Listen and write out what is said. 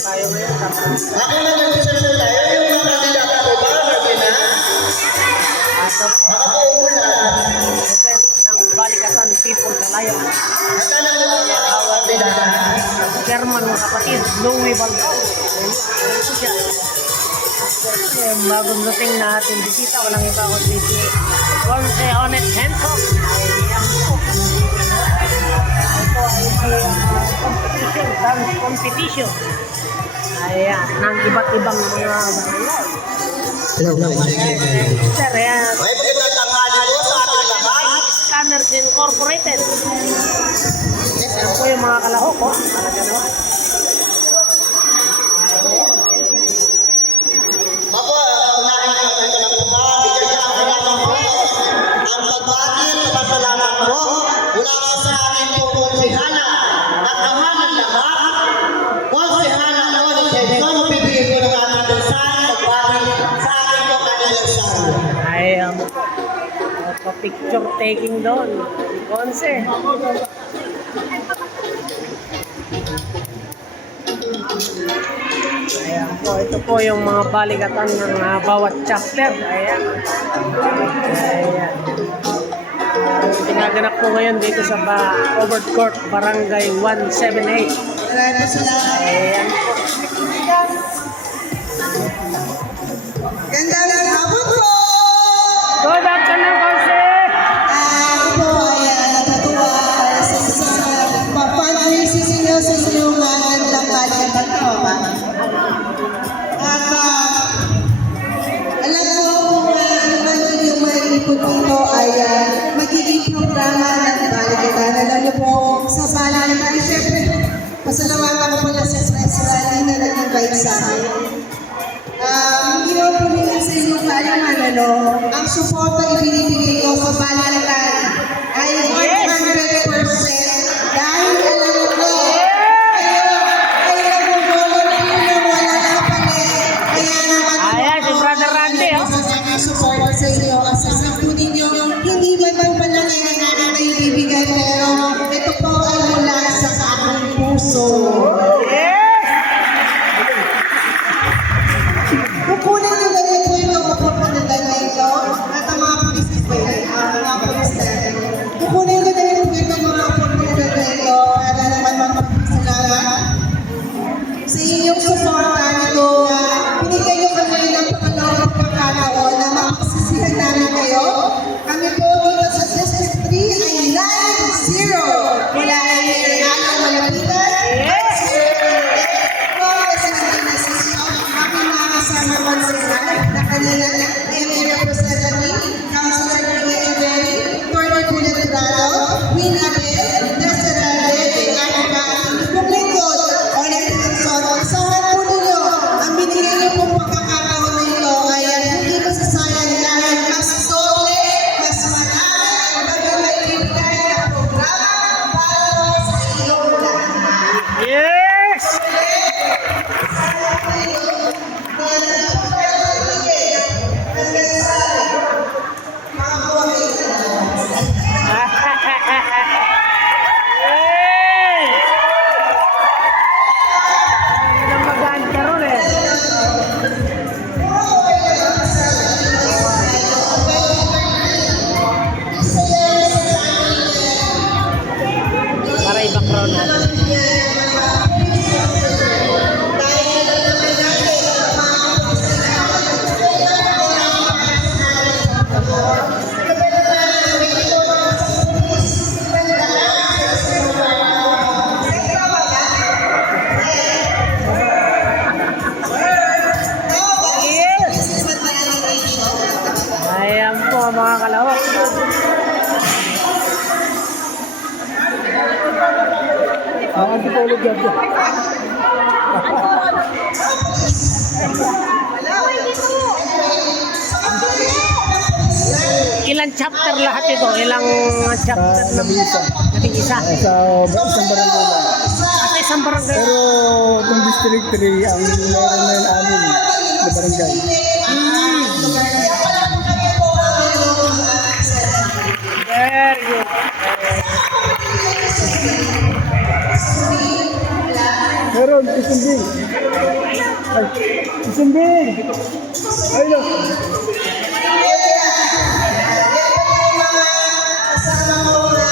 tayo ngayon. Ako na nagsasabi tayo, yung mga kandidato ko ba, Martina? Makapauuna. Event ng Balikatan People sa Layo. Nagtanong mo mga kandidato. Chairman ng kapatid, Louie Balbao. Ito siya. Bagong dating natin bisita, walang iba kundi si Conce Onet Henson. Ayan po. Ito ay may competition, dance competition. Ayan, ng iba't ibang mga barangay. Hello. Sir, ayan. May magandang tanghali po sa ating lahat. Scanners Incorporated. Ayan po yung mga kalahok, oh. Talaga naman. Ako, unahin ko ito na po ba, bigyan niya ang kailangan po. Ang pagbati at pasalamat po, mula ko sa amin po konsihana, at ama ng lahat, konsihana ko ni Quezon, bibigyan ko ng ating dansan, pagbati sa akin po aniversario. Ayan po. Pa-picture taking doon. Conce. Ayan po, ito po yung mga balikatan ng bawat chapter. Ayan. Ayan. Tinaganap po ngayon dito sa Overt Court, Barangay 178. Maraming salamat. Ayan po. Ganda ng hapon po! Good afternoon, Conce! Ako po ay natutuwa sa fundraising ninyo sa inyong kanilang balikatan to, ba? At alam ko kung ano man yung maipon dito ay magiging programa ng balikatan. Alam niyo po, sa balikatan, syempre, pasalamatan ko pala sa special na nag-invite sa akin. Hindi ko po nila sa inyong kalaman, ang support na ibinibigay ko sa balikatan ay 100% dahil alam ko, ay nag-volunteer na wala na palit. Kaya naman, Ayan, si Brother Randy, oh. sa support sa inyo, asasan po ninyo, hindi man palaki na namin na ibibigay, pero ito po ay mula sa aking puso. Kukunin nyo na rin po yung oportunidad na ito at ang mga pulis natin. Kukunin nyo na rin po yung mga oportunidad na ito para naman magpapasalamat sa inyong suporta nito na binigay nyo kami ng pangalawang pagkakataon na makasisihan namin kayo. Kami po dito sa District 3 ay 9-0 mula ay Mayor Ana Malapitan. Na kanina ay may representative, Councilor Miguel Berry, Tony Buletrado, Win Abel, Desirade, Anika, Bumlingkod, Olet Hanson. Isahan po ninyo, ang binigay niyo pong pagkakataon na ito ay hindi masasayang dahil mas doble, mas marami, bago may bibigay na programa para sa iyong lahat. Yes! Para i-background natin. Ayan po mga kalawak. Ang antipolog yan. Ilang chapter lahat ito? Ilang chapter? Labing isa. Sa isang barangay lang. At isang barangay. Pero itong District 3, ang meron na yung amin na barangay. Very good. Pero Ayun, isumbing. Ay, isumbing. Ayun. Kasama ko na